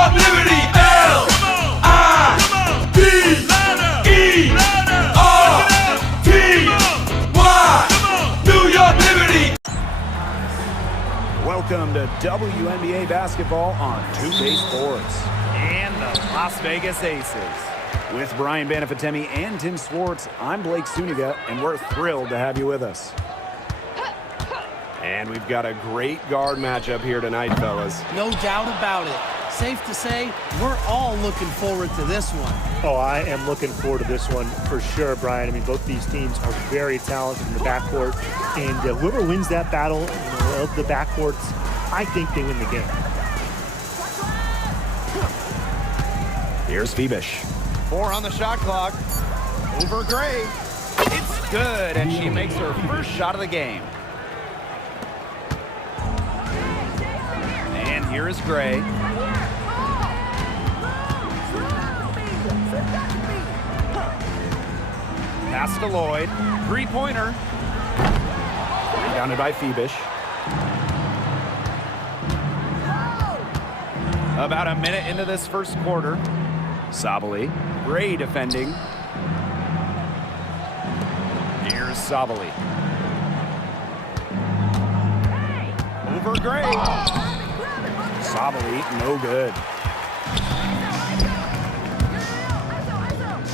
York Liberty. L-I-B-E-R-T-Y. New York Liberty. Welcome to WNBA basketball on 2K Sports. And the Las Vegas Aces. With Brian Banafitemi and Tim Swartz, I'm Blake Suniga, and we're thrilled to have you with us. And we've got a great guard matchup here tonight, fellas. No doubt about it. Safe to say, we're all looking forward to this one. Oh, I am looking forward to this one for sure, Brian. I mean, both these teams are very talented in the backcourt, and whoever wins that battle of the backcourts, I think they win the game. Here's Fiebich. 4 on the shot clock. Over Gray. It's good, and she makes her first shot of the game. And here is Gray. Pass to Lloyd. Three-pointer. Rebounded by Fiebich. About a minute into this first quarter. Sabali. Gray defending. Here's Sabali. Over Gray. Sabali, no good.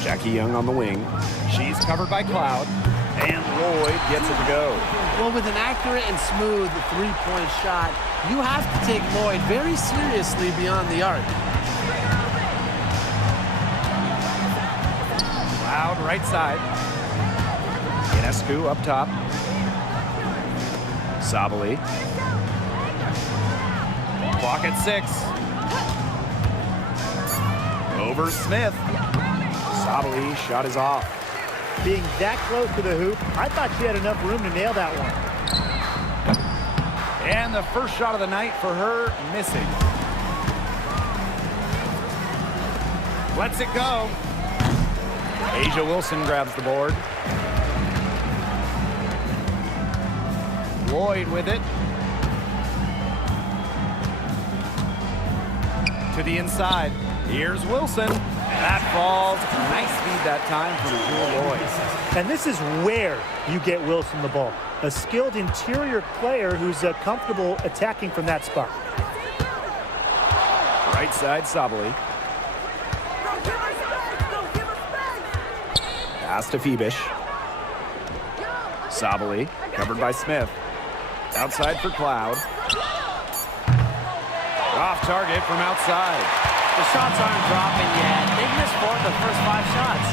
Jackie Young on the wing. She's covered by Cloud. And Lloyd gets it to go. Well, with an accurate and smooth three-point shot, you have to take Lloyd very seriously beyond the arc. Cloud right side. Ionescu up top. Sabali. Clock at 6. Over Smith. Sabali, shot is off. Being that close to the hoop, I thought she had enough room to nail that one. And the first shot of the night for her, missing. Lets it go. Asia Wilson grabs the board. Lloyd with it. To the inside. Here's Wilson. That falls. Nice feed that time from Jewel Lloyd. And this is where you get Wilson the ball. A skilled interior player who's comfortable attacking from that spot. Right side, Sabali. Pass to Fiebich. Sabali, covered by Smith. Outside for Cloud. Off target from outside. The shots aren't dropping yet. They've missed 4 of the first 5 shots.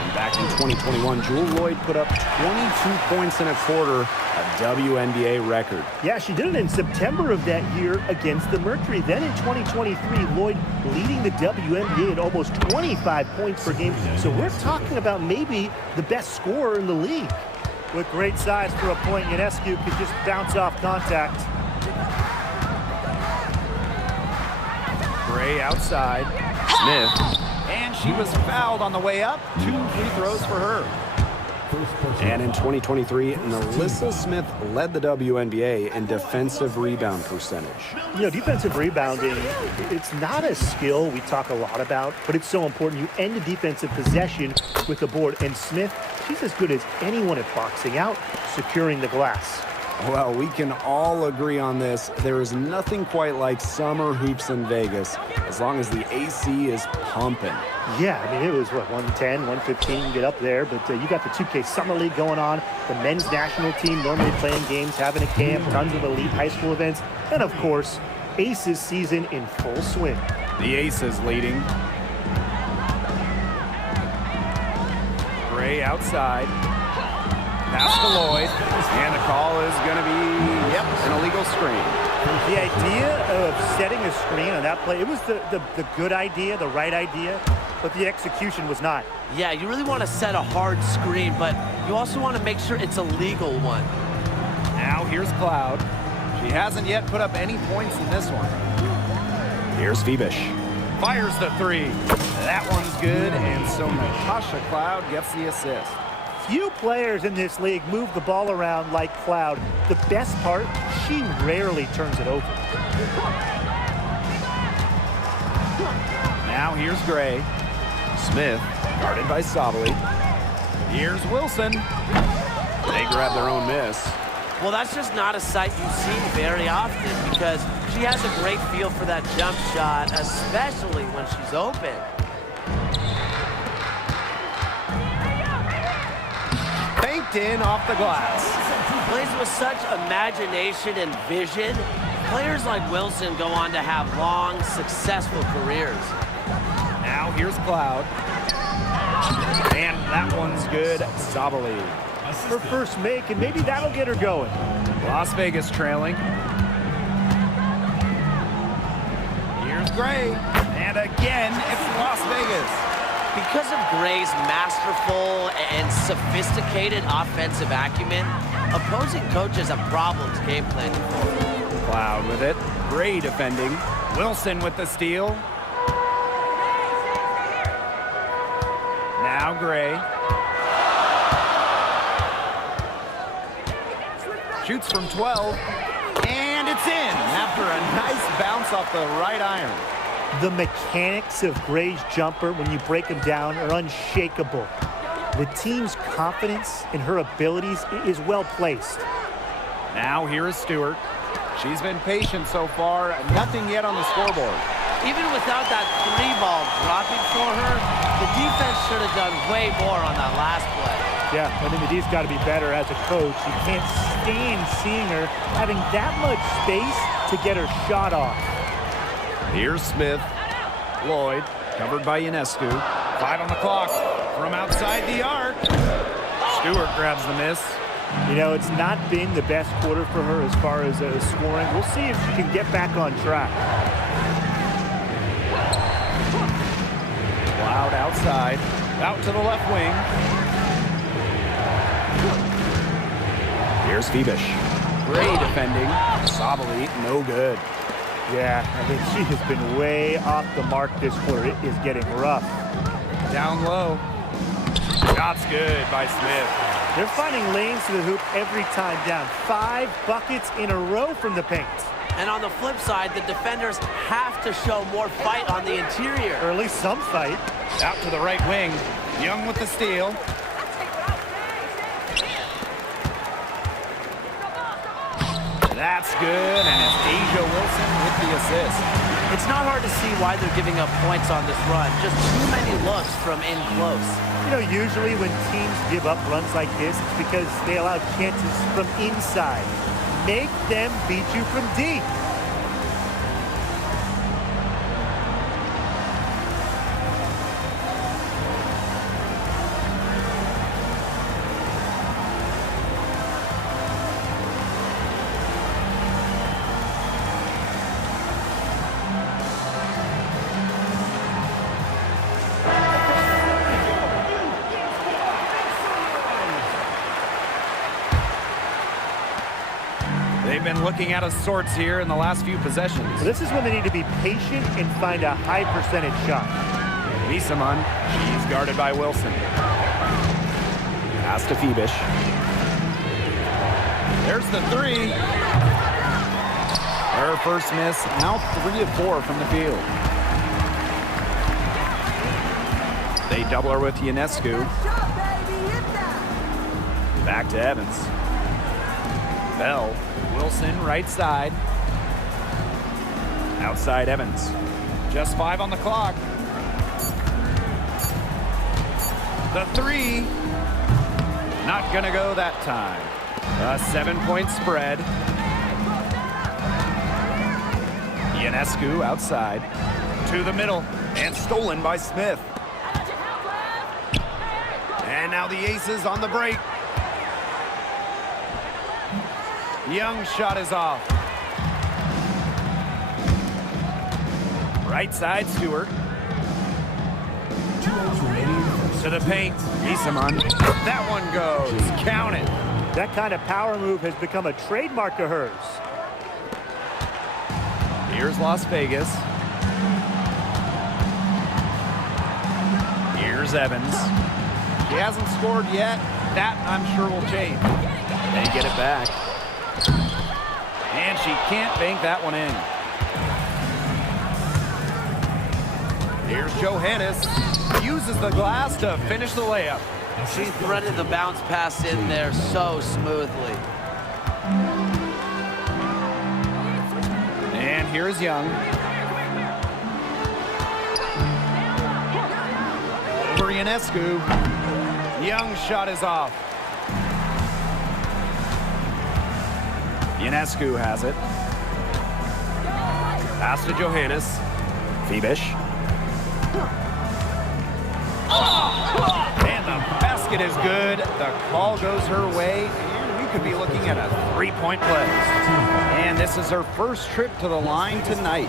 And back in 2021, Jewel Lloyd put up 22 points in a quarter, a WNBA record. Yeah, she did it in September of that year against the Mercury. Then in 2023, Lloyd leading the WNBA at almost 25 points per game. So we're talking about maybe the best scorer in the league. With great size for a point, Ionescu could just bounce off contact. Gray outside. Smith. And she was fouled on the way up. 2 free throws for her. And in 2023, Nalissa Smith led the WNBA in defensive rebound percentage. You know, defensive rebounding, it's not a skill we talk a lot about, but it's so important. You end a defensive possession with the board. And Smith, she's as good as anyone at boxing out, securing the glass. Well, we can all agree on this. There is nothing quite like summer hoops in Vegas, as long as the AC is pumping. Yeah, I mean, it was, 110, 115, get up there. But you got the 2K Summer League going on, the men's national team normally playing games, having a camp, tons of elite high school events, and, of course, Aces season in full swing. The Aces leading. Gray outside. Pass to Lloyd. And the call is going to be, an illegal screen. The idea of setting a screen on that play, it was the good idea, the right idea, but the execution was not. Yeah, you really want to set a hard screen, but you also want to make sure it's a legal one. Now here's Cloud. She hasn't yet put up any points in this one. Here's Fiebich. Fires the 3. That one's good, and so Natasha Cloud gets the assist. Few players in this league move the ball around like Cloud. The best part, she rarely turns it over. Now here's Gray. Smith, guarded by Sabali. Here's Wilson. They grab their own miss. Well, that's just not a sight you see very often because she has a great feel for that jump shot, especially when she's open. Banked in off the glass. Plays with such imagination and vision. Players like Wilson go on to have long, successful careers. Now here's Cloud. And that one's good. Sabali. Her first make, and maybe that'll get her going. Las Vegas trailing. Here's Gray. And again, it's Las Vegas. Because of Gray's masterful and sophisticated offensive acumen, opposing coaches have problems game planning for her. Cloud with it. Gray defending. Wilson with the steal. Now Gray. Shoots from 12. And it's in after a nice bounce off the right iron. The mechanics of Gray's jumper, when you break them down, are unshakable. The team's confidence in her abilities is well placed. Now here is Stewart. She's been patient so far. Nothing yet on the scoreboard. Even without that three ball dropping for her, the defense should have done way more on that last play. Yeah, I think the D's got to be better as a coach. You can't stand seeing her having that much space to get her shot off. Here's Smith. Lloyd, covered by Ionescu. 5 on the clock from outside the arc. Stewart grabs the miss. You know, it's not been the best quarter for her as far as scoring. We'll see if she can get back on track. Cloud outside. Out to the left wing. Here's Fiebich. Gray defending. Sabali, no good. Yeah, I think she has been way off the mark this quarter. It is getting rough. Down low. Shot's good by Smith. They're finding lanes to the hoop every time down. 5 buckets in a row from the paint. And on the flip side, the defenders have to show more fight on the interior. Or at least some fight. Out to the right wing. Young with the steal. That's good, and it's Asia Wilson with the assist. It's not hard to see why they're giving up points on this run. Just too many looks from in close. You know, usually when teams give up runs like this, it's because they allow chances from inside. Make them beat you from deep. They've been looking out of sorts here in the last few possessions. This is when they need to be patient and find a high percentage shot. Messeman, she's guarded by Wilson. Pass to Fiebich. There's the 3. Her first miss, now 3 of 4 from the field. They double her with Ionescu. Back to Evans. Bell. Wilson, right side. Outside Evans. Just 5 on the clock. The 3. Not gonna go that time. A 7-point spread. Ionescu outside. To the middle. And stolen by Smith. And now the Aces on the break. Young's shot is off. Right side, Stewart. To the paint. Messeman. That one goes. Count it. That kind of power move has become a trademark of hers. Here's Las Vegas. Here's Evans. She hasn't scored yet. That, I'm sure, will change. They get it back. And she can't bank that one in. Here's Johannes. Uses the glass to finish the layup. She threaded the bounce pass in there so smoothly. And here's Young. Over Ionescu. Young's shot is off. Ionescu has it. Pass to Johannes. Fiebich. And the basket is good. The call goes her way. And we could be looking at a three-point play. And this is her first trip to the line tonight.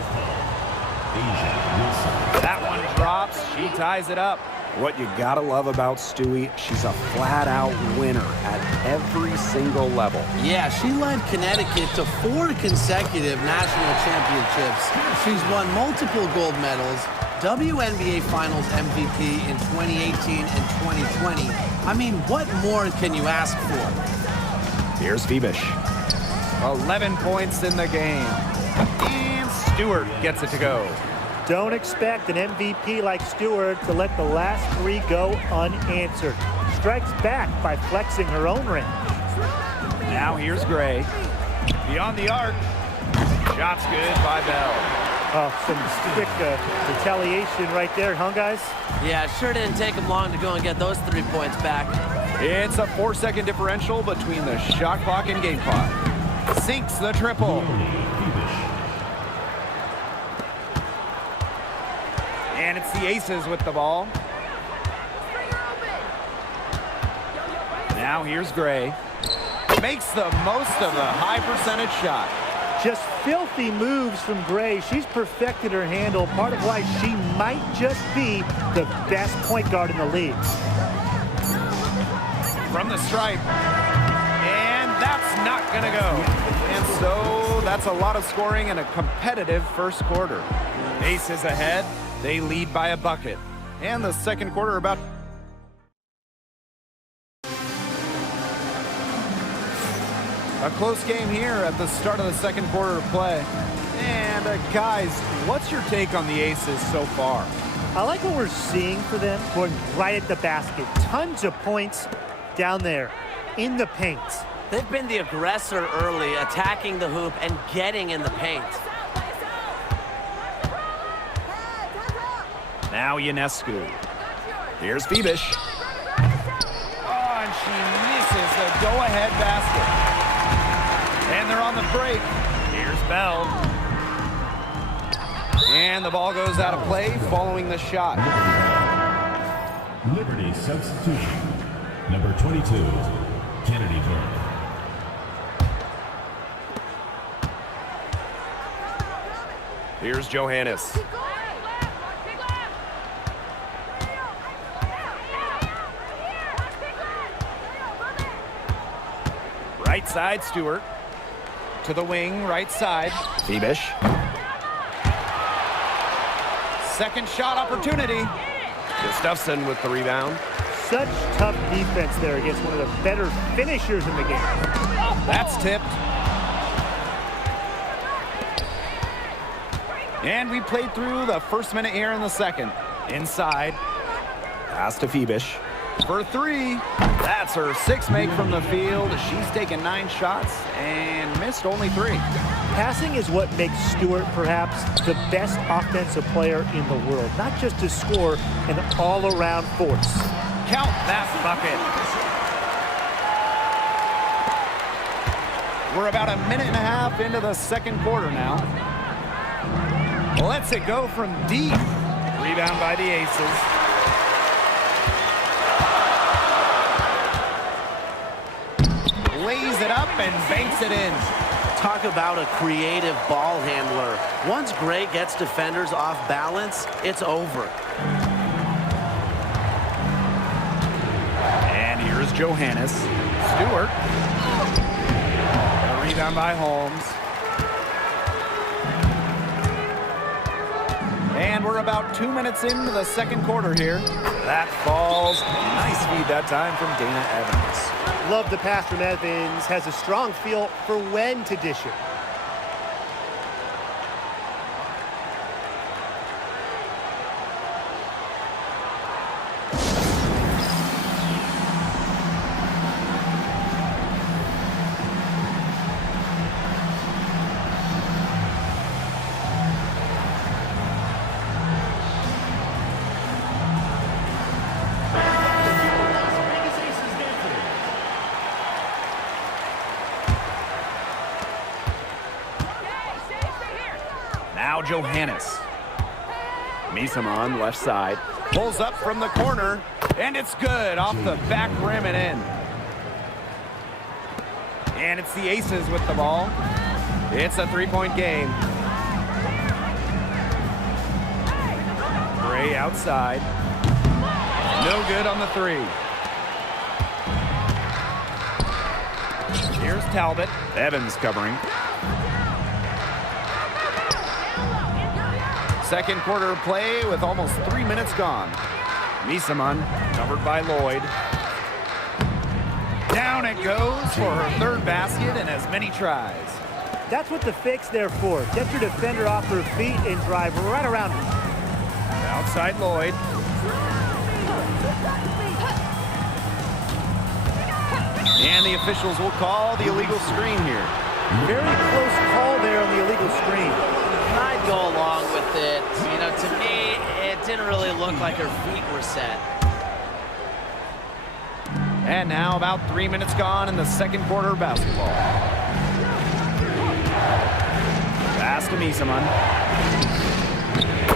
That one drops. She ties it up. What you gotta love about Stewie, she's a flat-out winner at every single level. Yeah, she led Connecticut to 4 consecutive national championships. She's won multiple gold medals, WNBA Finals MVP in 2018 and 2020. I mean, what more can you ask for? Here's Fiebich. 11 points in the game. And Stewart gets it to go. Don't expect an MVP like Stewart to let the last 3 go unanswered. Strikes back by flexing her own range. Now here's Gray. Beyond the arc. Shot's good by Bell. Oh, some quick retaliation right there, huh, guys? Yeah, it sure didn't take them long to go and get those 3 points back. It's a 4-second differential between the shot clock and game clock. Sinks the triple. And it's the Aces with the ball. Now here's Gray. Makes the most of the high percentage shot. Just filthy moves from Gray. She's perfected her handle, part of why she might just be the best point guard in the league. From the stripe. And that's not going to go. And so that's a lot of scoring in a competitive first quarter. Aces ahead. They lead by a bucket. And the second quarter about... A close game here at the start of the second quarter of play. And guys, what's your take on the Aces so far? I like what we're seeing for them, going right at the basket. Tons of points down there in the paint. They've been the aggressor early, attacking the hoop and getting in the paint. Now Ionescu. Here's Fiebich. Oh, and she misses the go-ahead basket. And they're on the break. Here's Bell. And the ball goes out of play following the shot. Liberty substitution. Number 22, Kennedy Burke. Here's Johannes. Right side, Stewart. To the wing, right side. Fiebich. Second shot opportunity. Gustafson with the rebound. Such tough defense there against one of the better finishers in the game. That's tipped. And we played through the first minute here in the second. Inside. Pass to Fiebich. For 3. That's her 6th make from the field. She's taken 9 shots and missed only 3. Passing is what makes Stewart perhaps the best offensive player in the world. Not just to score, an all-around force. Count that bucket. We're about a minute and a half into the second quarter now. Lets it go from deep. Rebound by the Aces. Lays it up and banks it in. Talk about a creative ball handler. Once Gray gets defenders off balance, it's over. And here's Johannes. Stewart. A rebound by Holmes. And we're about 2 minutes into the second quarter here. That falls. Nice feed that time from Dana Evans. Love the pass from Evans. Has a strong feel for when to dish it. Johannes. Messeman, left side. Pulls up from the corner, and it's good. Off the back rim and in. And it's the Aces with the ball. It's a three-point game. Gray outside. No good on the three. Here's Talbot. Evans covering. Second quarter of play with almost 3 minutes gone. Messeman covered by Lloyd. Down it goes for her third basket and as many tries. That's what the fake's there for. Get your defender off her feet and drive right around her. Outside Lloyd. And the officials will call the illegal screen here. Very close call there on the illegal screen. I'd go along with it. You know, to me, it didn't really look like her feet were set. And now about 3 minutes gone in the second quarter of basketball. Pass to Messeman.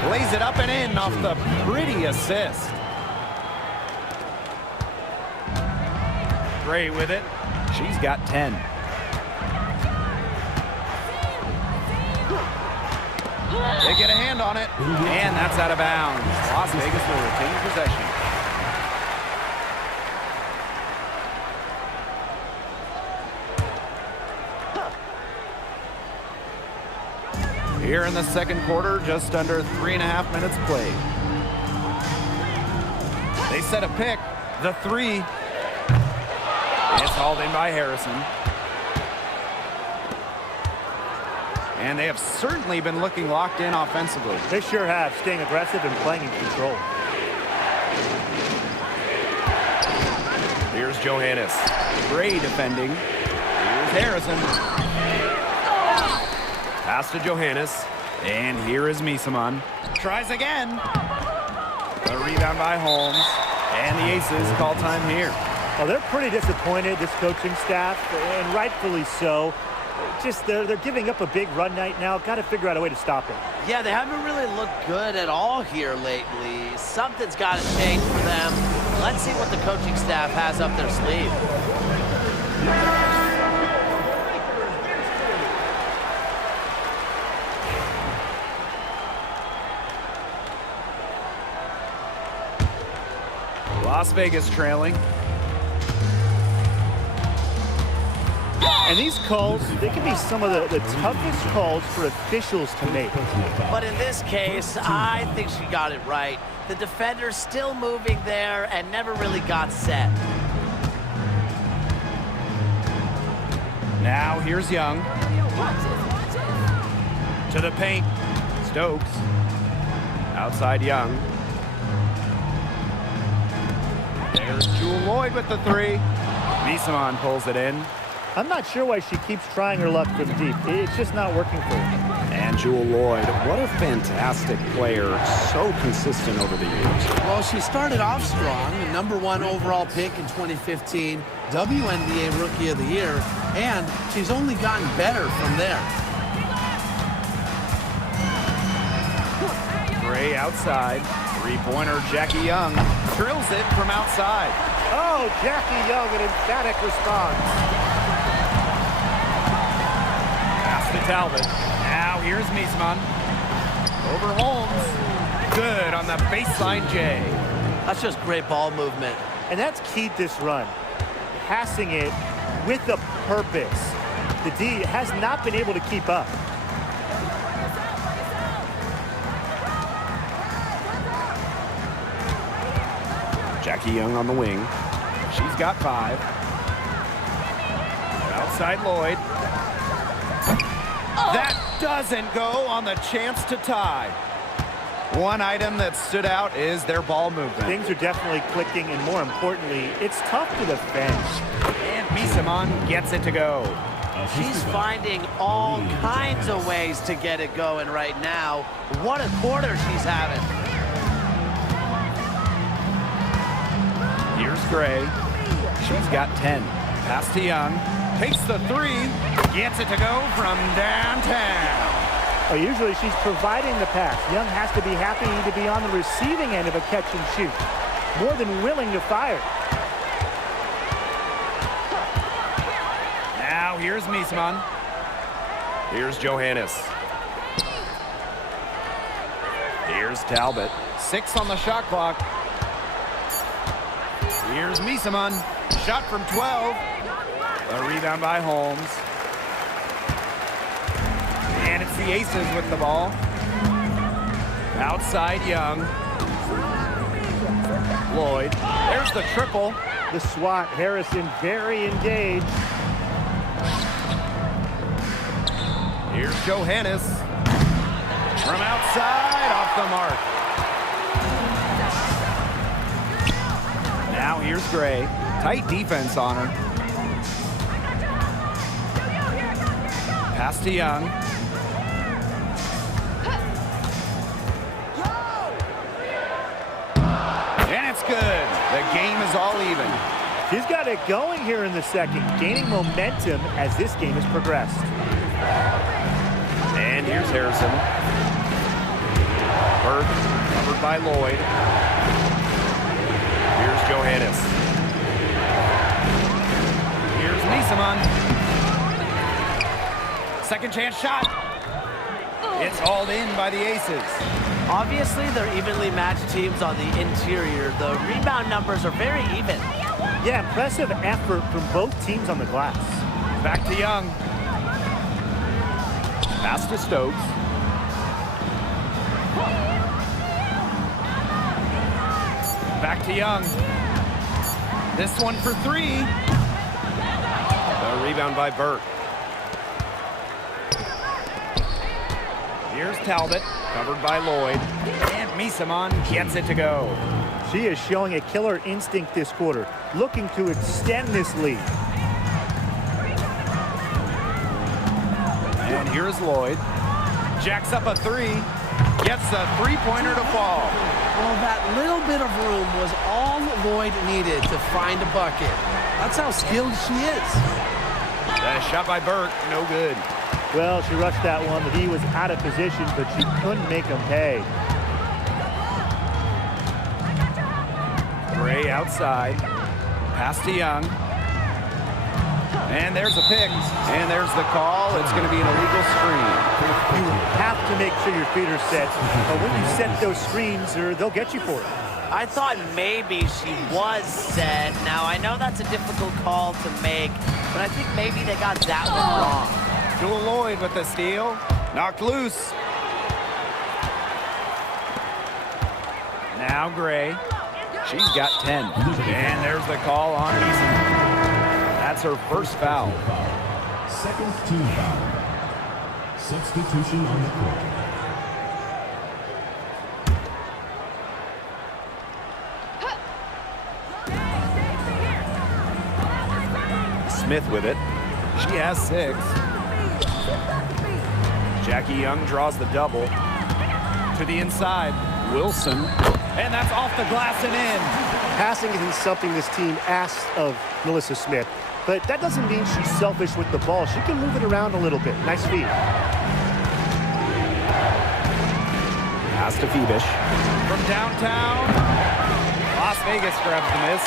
Lays it up and in off the pretty assist. Gray with it. She's got 10. They get a hand on it, and that's out of bounds. Las Vegas will retain possession. Here in the second quarter, just under 3.5 minutes played. They set a pick. The three. It's hauled in by Harrison. And they have certainly been looking locked in offensively. They sure have, staying aggressive and playing in control. Here's Johannes. Gray defending. Here's Harrison. Pass to Johannes. And here is Messeman. Tries again. A rebound by Holmes. And the Aces call time here. Well, they're pretty disappointed, this coaching staff, and rightfully so. Just they're giving up a big run night now. Got to figure out a way to stop it. Yeah, they haven't really looked good at all here lately. Something's got to change for them. Let's see what the coaching staff has up their sleeve. Las Vegas trailing. And these calls, they can be some of the toughest calls for officials to make. But in this case, I think she got it right. The defender's still moving there and never really got set. Now here's Young. To the paint. Stokes. Outside Young. There's Jewel Lloyd with the three. Messeman pulls it in. I'm not sure why she keeps trying her luck from deep. It's just not working for her. And Jewel Lloyd, what a fantastic player. So consistent over the years. Well, she started off strong, the #1 overall pick in 2015, WNBA Rookie of the Year, and she's only gotten better from there. Gray outside. Three-pointer Jackie Young drills it from outside. Oh, Jackie Young, an emphatic response. To Talbot. Now here's Messeman. Over Holmes. Good on the baseline J. That's just great ball movement. And that's keyed this run. Passing it with a purpose. The D has not been able to keep up. Jackie Young on the wing. She's got 5. Outside Lloyd. That doesn't go on the chance to tie. One item that stood out is their ball movement. Things are definitely clicking, and more importantly, it's tough to defend. And Messeman gets it to go. She's finding all kinds of ways to get it going right now. What a quarter she's having. Here's Gray. She's got 10. Pass to Young. Takes the three. Gets it to go from downtown. Well, usually she's providing the pass. Young has to be happy to be on the receiving end of a catch and shoot. More than willing to fire. Now here's Messeman. Here's Johannes. Here's Talbot. 6 on the shot clock. Here's Messeman. Shot from 12. A rebound by Holmes. And it's the Aces with the ball. Outside Young. Lloyd. There's the triple. The SWAT, Harrison, very engaged. Here's Johannes. From outside, off the mark. Now here's Gray. Tight defense on her. Pass to Young. And it's good. The game is all even. She's got it going here in the second, gaining momentum as this game has progressed. And here's Harrison. Bird covered by Lloyd. Here's Johannes. Here's Messeman. Second chance shot. It's hauled in by the Aces. Obviously, they're evenly matched teams on the interior. The rebound numbers are very even. Yeah, impressive effort from both teams on the glass. Back to Young. Pass to Stokes. Back to Young. This one for 3. A rebound by Burke. Here's Talbot, covered by Lloyd. And Messeman gets it to go. She is showing a killer instinct this quarter, looking to extend this lead. And here's Lloyd. Jacks up a 3. Gets a three-pointer to fall. Well, that little bit of room was all Lloyd needed to find a bucket. That's how skilled she is. That shot by Burke, no good. Well, she rushed that one. He was out of position, but she couldn't make him pay. Gray outside. Pass to Young. And there's a pick. And there's the call. It's going to be an illegal screen. You have to make sure your feet are set. But when you set those screens, they'll get you for it. I thought maybe she was set. Now, I know that's a difficult call to make, but I think maybe they got that one wrong. Jewel Lloyd with the steal. Knocked loose. Now Gray. She's got 10. And there's the call on Messeman. That's her first foul. Second team foul. Substitution on the court. Smith with it. She has 6. Jackie Young draws the double. To the inside. Wilson. And that's off the glass and in. Passing is something this team asks of Melissa Smith. But that doesn't mean she's selfish with the ball. She can move it around a little bit. Nice feed. Pass to Fiebich. From downtown. Las Vegas grabs the miss.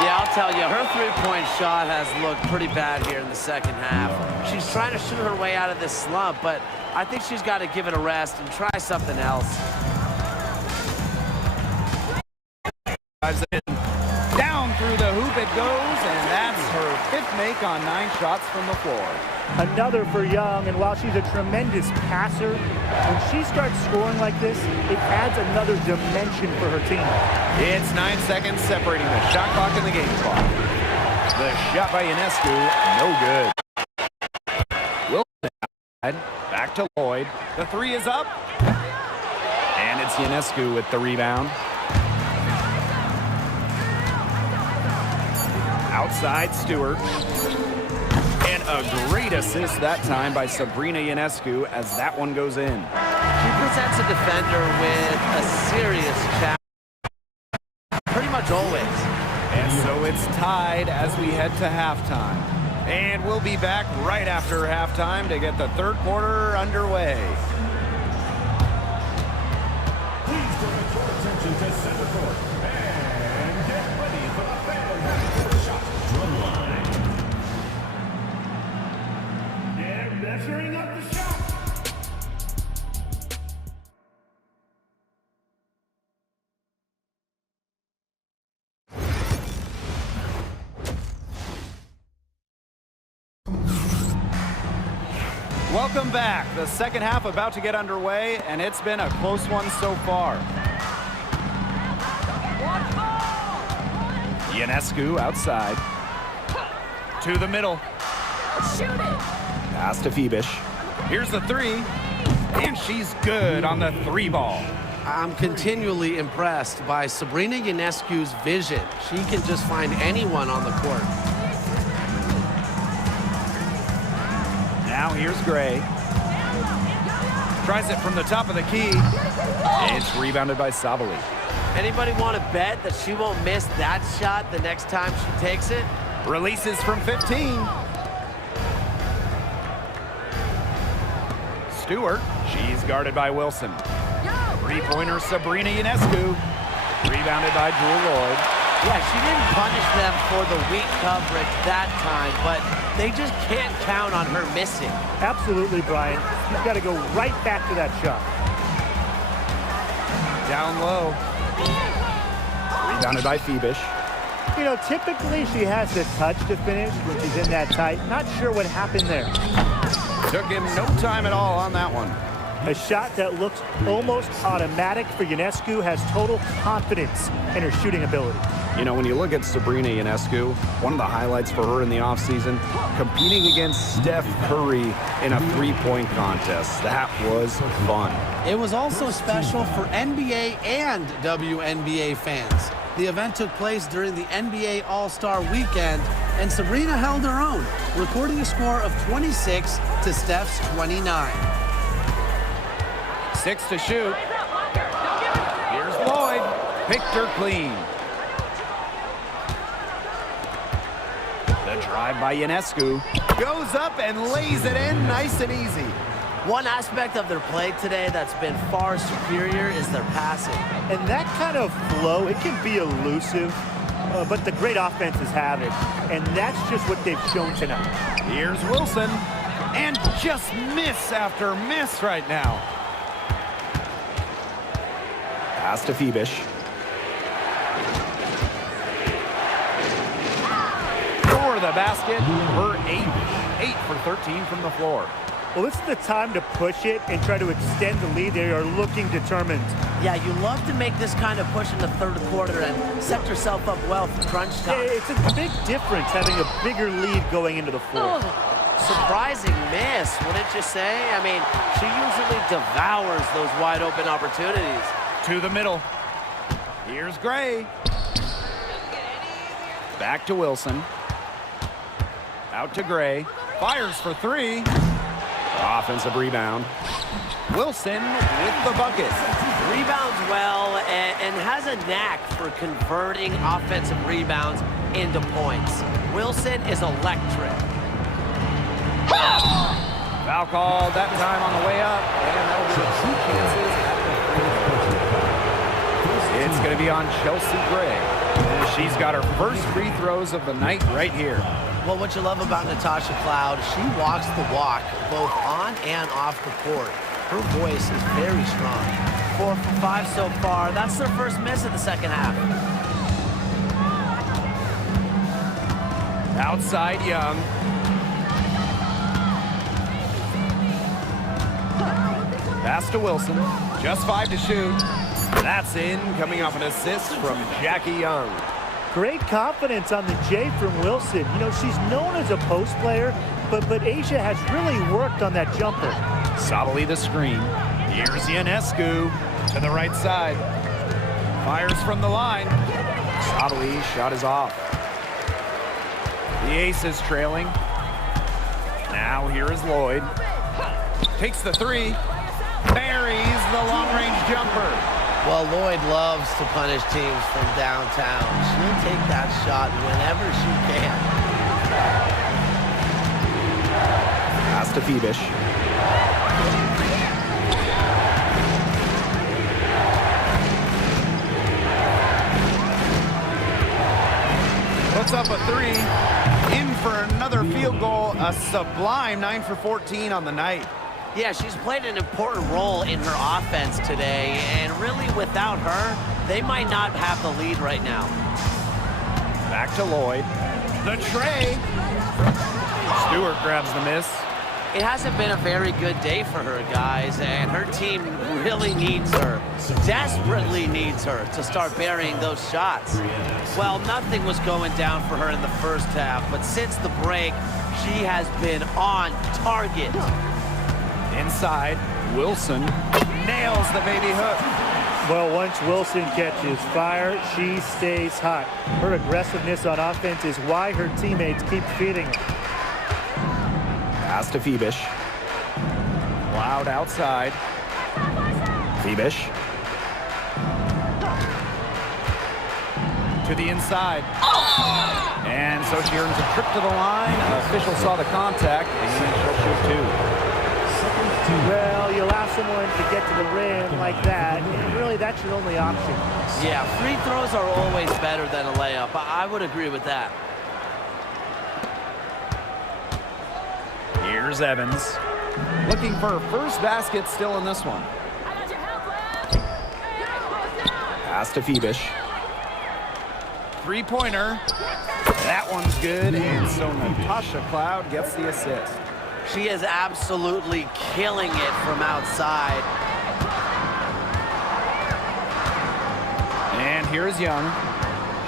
Yeah, I'll tell you, her three-point shot has looked pretty bad here in the second half. She's trying to shoot her way out of this slump, but I think she's got to give it a rest and try something else. Drives in. Down through the hoop it goes, and that's her 5th make on 9 shots from the floor. Another for Young, and while she's a tremendous passer, when she starts scoring like this, it adds another dimension for her team. It's 9 seconds separating the shot clock and the game clock. The shot by Ionescu, no good. Wilson back to Lloyd. The 3 is up. And it's Ionescu with the rebound. Outside Stewart. And a great assist that time by Sabrina Ionescu as that one goes in. She presents a defender with a serious challenge. Pretty much always. And so it's tied as we head to halftime. And we'll be back right after halftime to get the third quarter underway. Welcome back. The second half about to get underway, and it's been a close one so far. Ionescu outside. To the middle. Shoot it! Pass to Fiebich. Here's the three. And she's good on the three ball. I'm continually impressed by Sabrina Ionescu's vision. She can just find anyone on the court. Now here's Gray. Tries it from the top of the key. It's rebounded by Sabali. Anybody want to bet that she won't miss that shot the next time she takes it? Releases from 15. Stewart. She's guarded by Wilson. Three-pointer Sabrina Ionescu. Rebounded by Drew Lloyd. Yeah, she didn't punish them for the weak coverage that time, but they just can't count on her missing. Absolutely, Brian. You've got to go right back to that shot. Down low. Rebounded by Fiebich. You know, typically she has the touch to finish when she's in that tight. Not sure what happened there. Took him no time at all on that one. A shot that looks almost automatic for Ionescu, has total confidence in her shooting ability. You know, when you look at Sabrina Ionescu, one of the highlights for her in the offseason, competing against Steph Curry in a three-point contest. That was fun. It was also special for NBA and WNBA fans. The event took place during the NBA All-Star Weekend, and Sabrina held her own, recording a score of 26 to Steph's 29. 6 to shoot. Here's Lloyd. Picked her clean. The drive by Ionescu. Goes up and lays it in nice and easy. One aspect of their play today that's been far superior is their passing. And that kind of flow, it can be elusive, but the great offenses have it. And that's just what they've shown tonight. Here's Wilson. And just miss after miss right now. Pass to Fiebich. For the basket, her 8 for 13 from the floor. Well, this is the time to push it and try to extend the lead. They are looking determined. Yeah, you love to make this kind of push in the third quarter and set yourself up well for crunch time. It's a big difference having a bigger lead going into the fourth. Surprising miss, wouldn't you say? I mean, she usually devours those wide open opportunities. To the middle. Here's Gray. Back to Wilson. Out to Gray. Fires for three. Offensive rebound. Wilson with the bucket. Rebounds well and has a knack for converting offensive rebounds into points. Wilson is electric. Foul called that time on the way up. And that'll be two chances at the free throw. It's going to be on Chelsea Gray. And she's got her first free throws of the night right here. Well, what you love about Natasha Cloud, she walks the walk both on and off the court. Her voice is very strong. 4 for 5 so far. That's their first miss of the second half. Outside Young. Pass to Wilson. Just 5 to shoot. That's in, coming off an assist from Jackie Young. Great confidence on the J from Wilson. You know, she's known as a post player, but Asia has really worked on that jumper. Sabali the screen. Here's Ionescu to the right side. Fires from the line. Sabali shot is off. The Ace is trailing. Now here is Lloyd. Takes the three. Buries the long-range jumper. Well, Lloyd loves to punish teams from downtown. She'll take that shot whenever she can. Pass to Fiebich. Puts up a three. In for another field goal. A sublime 9 for 14 on the night. Yeah, she's played an important role in her offense today, and really without her, they might not have the lead right now. Back to Lloyd. The tray. Stewart grabs the miss. It hasn't been a very good day for her, guys, and her team really needs her, desperately needs her to start burying those shots. Well, nothing was going down for her in the first half, but since the break, she has been on target. Inside, Wilson nails the baby hook. Well, once Wilson catches fire, she stays hot. Her aggressiveness on offense is why her teammates keep feeding her. Pass to Fiebich. Loud outside. Fiebich. To the inside. And so she earns a trip to the line. Official saw the contact, and she'll shoot two. Well, you allow someone to get to the rim like that, and really that's your only option. Yeah, free throws are always better than a layup. I would agree with that. Here's Evans. Looking for her first basket still in this one. Pass to Fiebich. Three-pointer. That one's good, and so Natasha Cloud gets the assist. She is absolutely killing it from outside. And here's Young.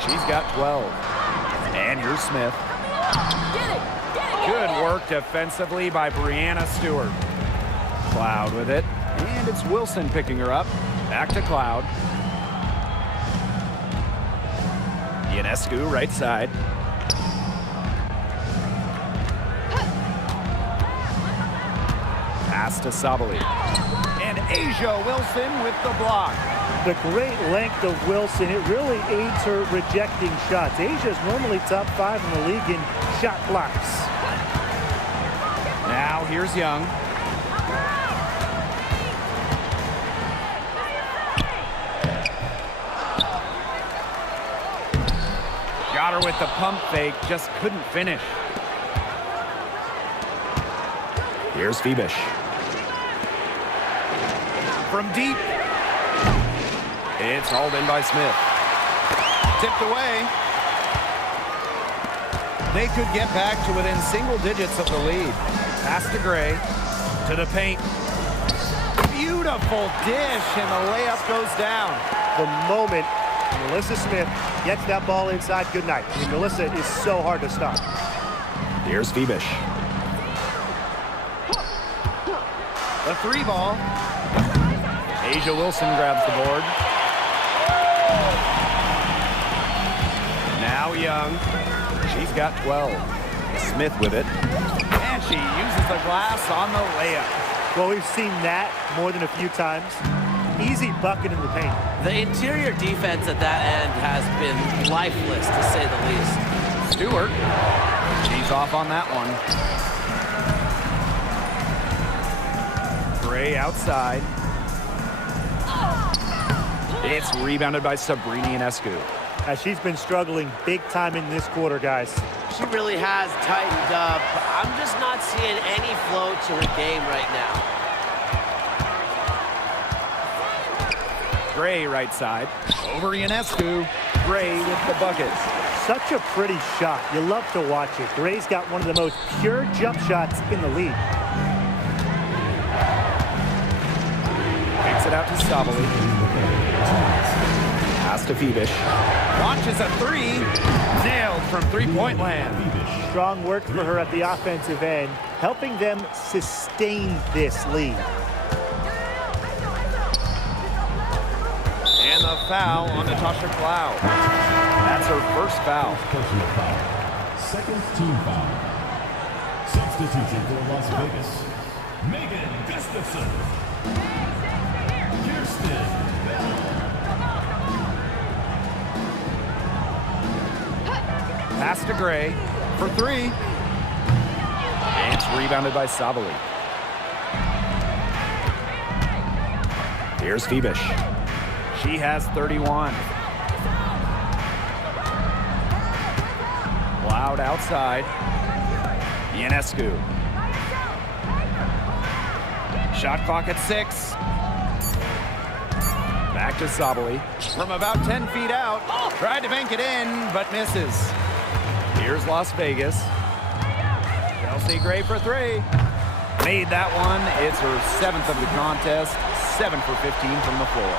She's got 12. And here's Smith. Good work defensively by Brianna Stewart. Cloud with it. And it's Wilson picking her up. Back to Cloud. Ionescu right side. Pass to Sabali. And Asia Wilson with the block. The great length of Wilson, it really aids her rejecting shots. Asia's normally top 5 in the league in shot blocks. Now here's Young. Got her with the pump fake, just couldn't finish. Here's Fiebich. From deep. It's hauled in by Smith. Tipped away. They could get back to within single digits of the lead. Pass to Gray. To the paint. Beautiful dish, and the layup goes down. The moment Melissa Smith gets that ball inside, good night. I mean, Melissa is so hard to stop. Here's Fiebich. The three ball. Asia Wilson grabs the board. Now Young. She's got 12. Smith with it. And she uses the glass on the layup. Well, we've seen that more than a few times. Easy bucket in the paint. The interior defense at that end has been lifeless, to say the least. Stewart. She's off on that one. Gray outside. It's rebounded by Sabrina Ionescu. She's been struggling big time in this quarter, guys. She really has tightened up. I'm just not seeing any flow to her game right now. Gray right side. Over Ionescu. Gray with the bucket. Such a pretty shot. You love to watch it. Gray's got one of the most pure jump shots in the league. Kicks it out to Sabali. Pass to Fiebich. Launches a three. Nailed from three-point land. Strong work for her at the offensive end, helping them sustain this lead. And the foul on Natasha Cloud. That's her first foul. Personal foul. Second team foul. Substitution for Las Vegas. Megan Gustafson. Kirsten Bell. Pass to Gray for three. It's rebounded by Sabali. Here's Fiebich. She has 31. Loud outside. Ionescu. Shot clock at 6. Back to Sabali. From about 10 feet out. Tried to bank it in, but misses. Here's Las Vegas. Chelsea Gray for three. Made that one. It's her 7th of the contest. 7 for 15 from the floor.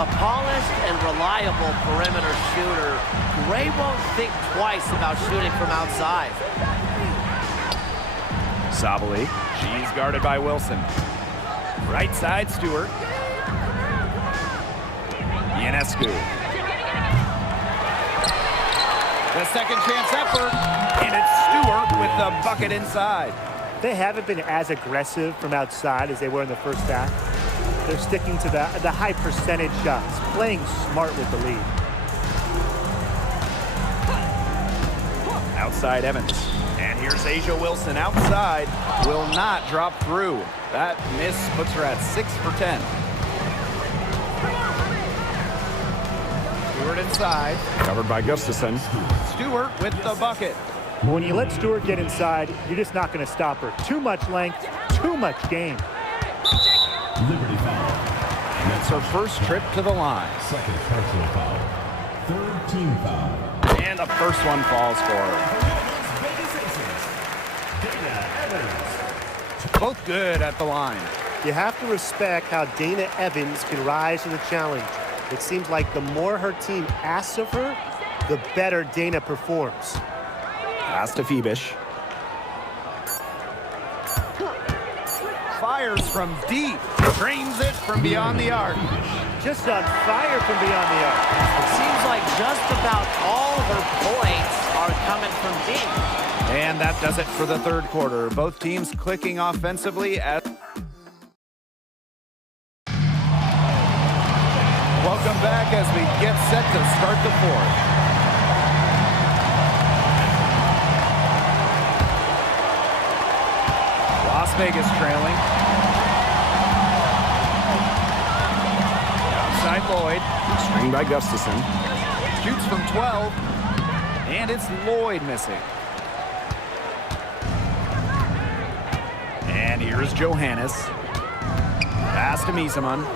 A polished and reliable perimeter shooter. Gray won't think twice about shooting from outside. Sabali. She's guarded by Wilson. Right side, Stewart. Ionescu. The second chance effort. And it's Stewart with the bucket inside. They haven't been as aggressive from outside as they were in the first half. They're sticking to the high percentage shots, playing smart with the lead. Outside Evans. And here's Asia Wilson outside. Will not drop through. That miss puts her at 6 for 10. Stewart inside. Covered by Gustafson. Stewart with the bucket. When you let Stewart get inside, you're just not going to stop her. Too much length, too much game. Liberty foul. That's her first trip to the line. Second personal foul. Third team foul. And the first one falls for her. Both good at the line. You have to respect how Dana Evans can rise to the challenge. It seems like the more her team asks of her, the better Dana performs. Pass to Fiebich. Fires from deep. Drains it from beyond the arc. Just on fire from beyond the arc. It seems like just about all her points are coming from deep. And that does it for the third quarter. Both teams clicking offensively. Welcome back as we get set to start the fourth. Las Vegas trailing. Outside Lloyd. Screened by Gustafson. Shoots from 12. And it's Lloyd missing. And here's Johannes. Pass to Messeman.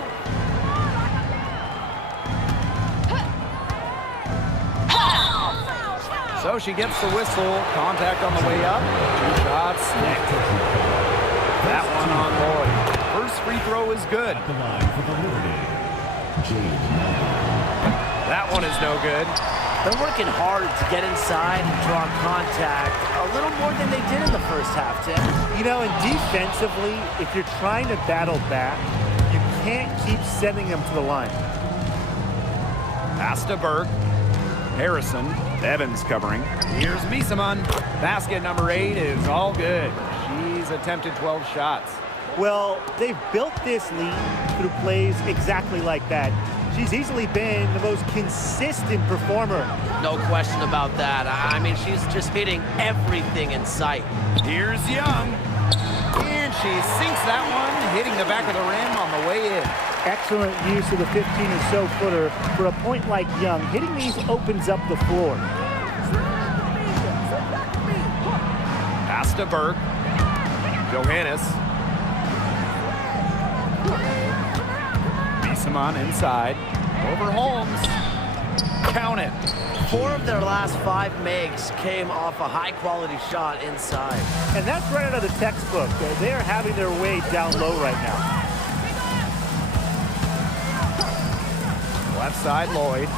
So she gets the whistle. Contact on the way up. 2 shots. Nicked. That one on Lloyd. First free throw is good. At the line for the Liberty. That one is no good. They're working hard to get inside and draw contact a little more than they did in the first half, Tim. You know, and defensively, if you're trying to battle back, you can't keep sending them to the line. Pass to Burke. Harrison. Evans covering. Here's Messeman. Basket number 8 is all good. She's attempted 12 shots. Well, they've built this lead through plays exactly like that. She's easily been the most consistent performer. No question about that. I mean, she's just hitting everything in sight. Here's Young. And she sinks that one, hitting the back of the rim on the way in. Excellent use of the 15 or so footer for a point like Young. Hitting these opens up the floor. Pass to Burke. Johannes. Messeman inside. Over Holmes. Count it. 4 of their last 5 makes came off a high-quality shot inside. And that's right out of the textbook. They are having their way down low right now. Left side, Lloyd.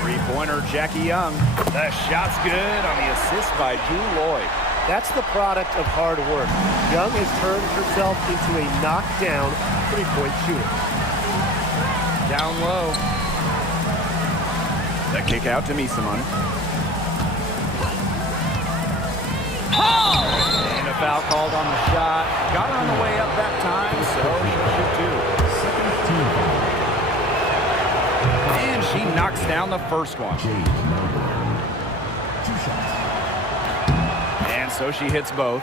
Three-pointer, Jackie Young. The shot's good on the assist by Drew Lloyd. That's the product of hard work. Young has turned herself into a knockdown three-point shooter. Down low. The kick out to Messeman. And a foul called on the shot. Got her on the way up that time, so she'll shoot 2. And she knocks down the first one. 2 shots. And so she hits both.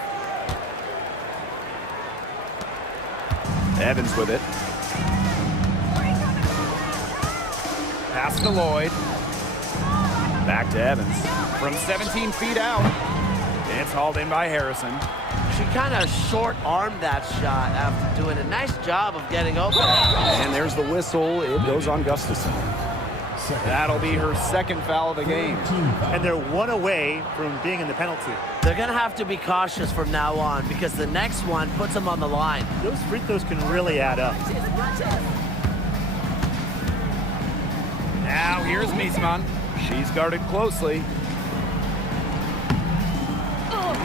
Evans with it. Pass to Lloyd. Back to Evans. From 17 feet out. It's hauled in by Harrison. She kind of short-armed that shot after doing a nice job of getting open. And there's the whistle. It goes on Gustafson. That'll be her second foul of the game. And they're one away from being in the penalty. They're going to have to be cautious from now on because the next one puts them on the line. Those free throws can really add up. Now here's Messeman. She's guarded closely.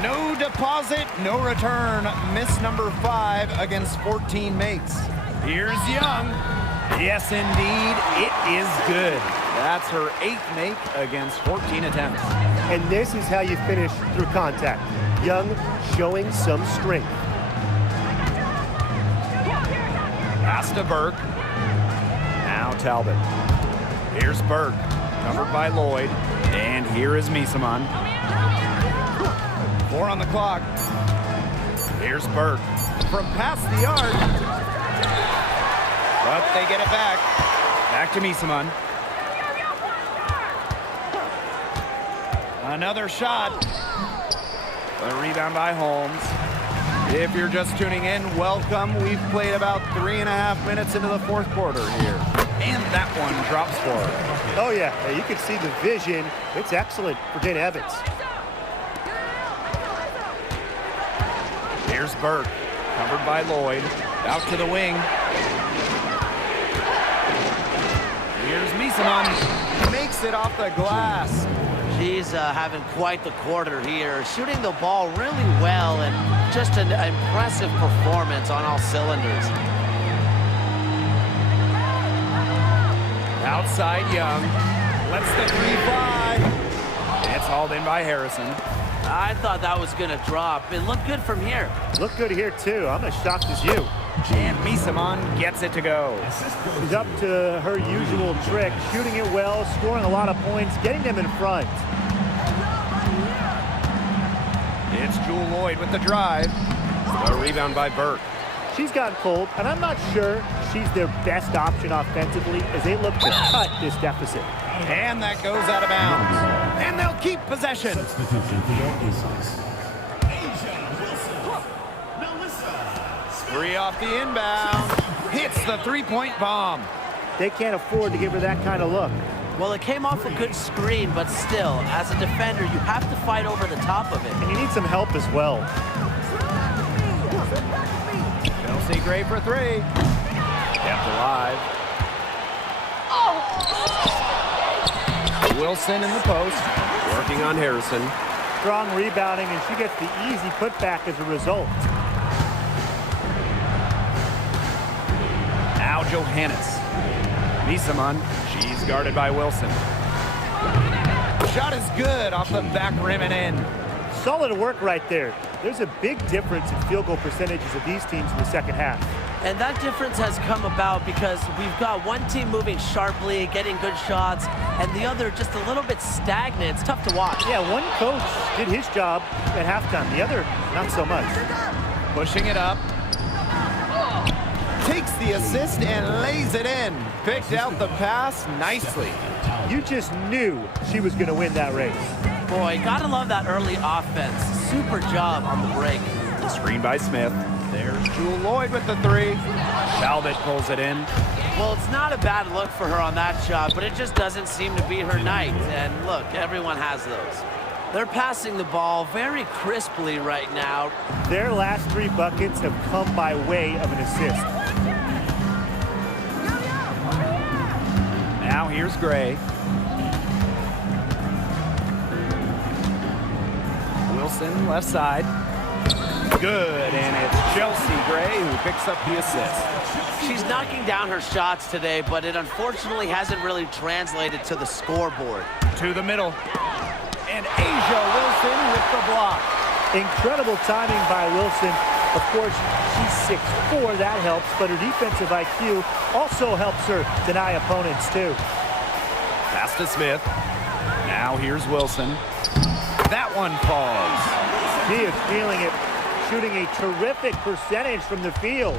No deposit, no return. Miss number 5 against 14 makes. Here's Young. Yes, indeed, it is good. That's her 8th make against 14 attempts. And this is how you finish through contact. Young showing some strength. Pass to Burke. Now Talbot. Here's Burke, covered by Lloyd. And here is Messeman. 4 on the clock. Here's Burke from past the arc. But they get it back. Back to Messeman. Another shot. A rebound by Holmes. If you're just tuning in, welcome. We've played about 3.5 minutes into the fourth quarter here. And that one drops for her. Oh, yeah. You can see the vision. It's excellent for Dana Evans. Here's Burke, covered by Lloyd. Out to the wing. Here's Messeman. Makes it off the glass. She's having quite the quarter here, shooting the ball really well and just an impressive performance on all cylinders. Outside Young. Lets the 3 fly. It's hauled in by Harrison. I thought that was going to drop. It looked good from here. Looked good here, too. I'm as shocked as you. And Messeman gets it to go. She's up to her usual trick, shooting it well, scoring a lot of points, getting them in front. It's Jewel Lloyd with the drive. A rebound by Burke. She's gotten cold, and I'm not sure she's their best option offensively as they look to cut this deficit. And that goes out of bounds. And they'll keep possession. Substitution for the Aces. Asia Wilson. Melissa. 3 off the inbound. Hits the 3-point bomb. They can't afford to give her that kind of look. Well, it came off a good screen, but still, as a defender, you have to fight over the top of it. And you need some help as well. Chelsea Gray for 3. Kept alive. Wilson in the post. Working on Harrison. Strong rebounding, and she gets the easy putback as a result. Now Johannes. Messeman. She's guarded by Wilson. Shot is good off the back rim and in. Solid work right there. There's a big difference in field goal percentages of these teams in the second half. And that difference has come about because we've got one team moving sharply, getting good shots, and the other just a little bit stagnant. It's tough to watch. Yeah, one coach did his job at halftime. The other, not so much. Pushing it up. Takes the assist and lays it in. Picked out the pass nicely. You just knew she was going to win that race. Boy, gotta love that early offense. Super job on the break. Screen by Smith. There's Jewel Lloyd with the 3. Talbot pulls it in. Well, it's not a bad look for her on that shot, but it just doesn't seem to be her night. And look, everyone has those. They're passing the ball very crisply right now. Their last 3 buckets have come by way of an assist. Now here's Gray. Wilson, left side. Good, and it's Chelsea Gray who picks up the assist. She's knocking down her shots today, but it unfortunately hasn't really translated to the scoreboard. To the middle. And Asia Wilson with the block. Incredible timing by Wilson. Of course, she's 6'4", that helps, but her defensive IQ also helps her deny opponents too. Pass to Smith. Now here's Wilson. That one falls. She is feeling it, shooting a terrific percentage from the field.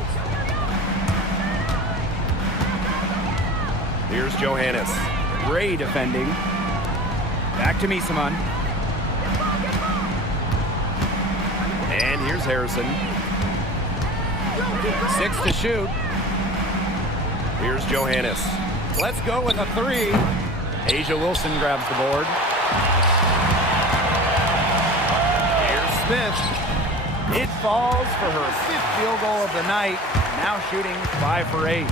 Here's Johannes. Gray defending. Back to Messeman. And here's Harrison. 6 to shoot. Here's Johannes. Let's go with a 3. Asia Wilson grabs the board. Here's Smith. It falls for her 5th field goal of the night. Now shooting 5 for 8.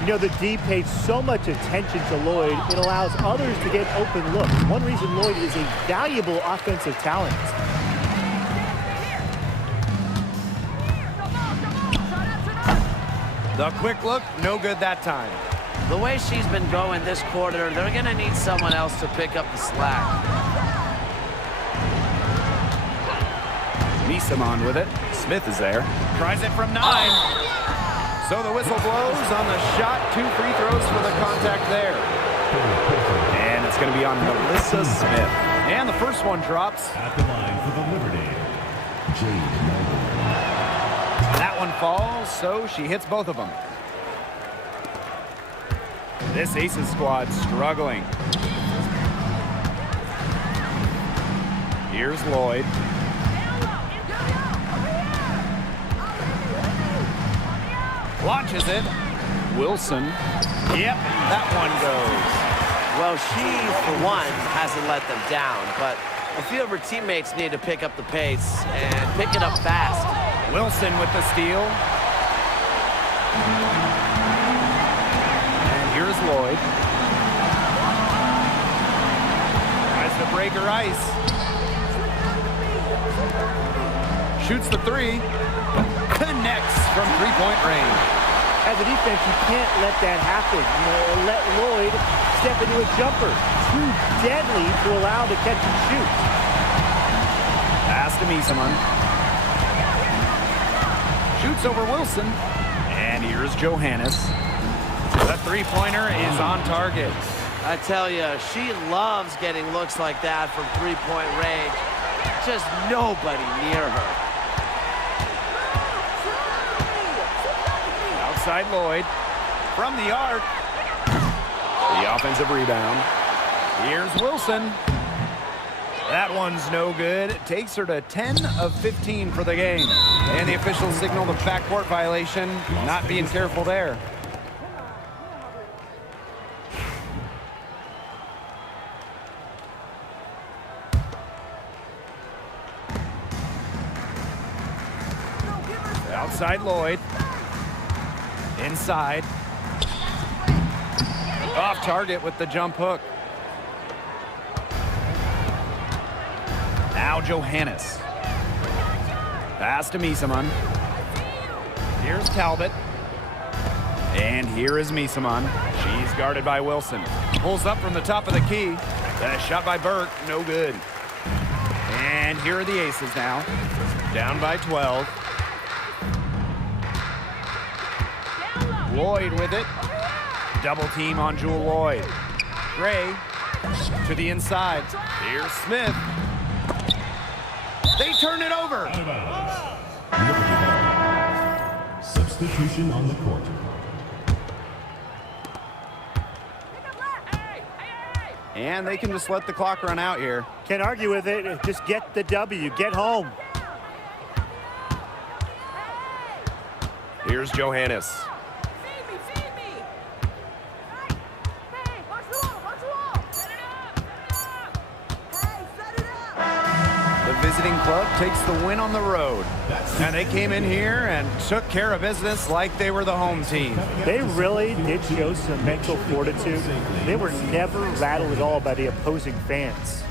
You know, the D paid so much attention to Lloyd, it allows others to get open looks. One reason Lloyd is a valuable offensive talent. The quick look, no good that time. The way she's been going this quarter, they're going to need someone else to pick up the slack. Messeman with it. Smith is there. Tries it from 9. So the whistle blows on the shot. 2 free throws for the contact there. And it's going to be on Melissa Smith. And the first one drops. At the line for the Liberty, Jade Melbourne. That one falls, so she hits both of them. This Aces squad struggling. Here's Lloyd. Launches it. Wilson. Yep, that one goes. Well, she, for one, hasn't let them down, but a few of her teammates need to pick up the pace and pick it up fast. Wilson with the steal. And here's Lloyd. Tries to break her ice. Shoots the 3. Connects from 3-point range. As a defense, you can't let that happen. You know, let Lloyd step into a jumper. Too deadly to allow the catch and shoot. Pass to Messeman. Shoots over Wilson. And here's Johannes. The 3-pointer is on target. I tell you, she loves getting looks like that from 3-point range. Just nobody near her. Outside Lloyd. From the arc. The offensive rebound. Here's Wilson. That one's no good. It takes her to 10 of 15 for the game. And the officials signal the backcourt violation. Not being careful there. Outside Lloyd. Inside. Off target with the jump hook. Now Johannes. Pass to Messeman. Here's Talbot. And here is Messeman. She's guarded by Wilson. Pulls up from the top of the key. A shot by Burke, no good. And here are the Aces now. Down by 12. Lloyd with it. Double team on Jewel Lloyd. Gray to the inside. Here's Smith. They turn it over. Out of bounds. Liberty ball. Substitution on the court. And they can just let the clock run out here. Can't argue with it. Just get the W. Get home. Here's Johannes. Visiting club takes the win on the road. And they came in here and took care of business like they were the home team. They really did show some mental fortitude. They were never rattled at all by the opposing fans.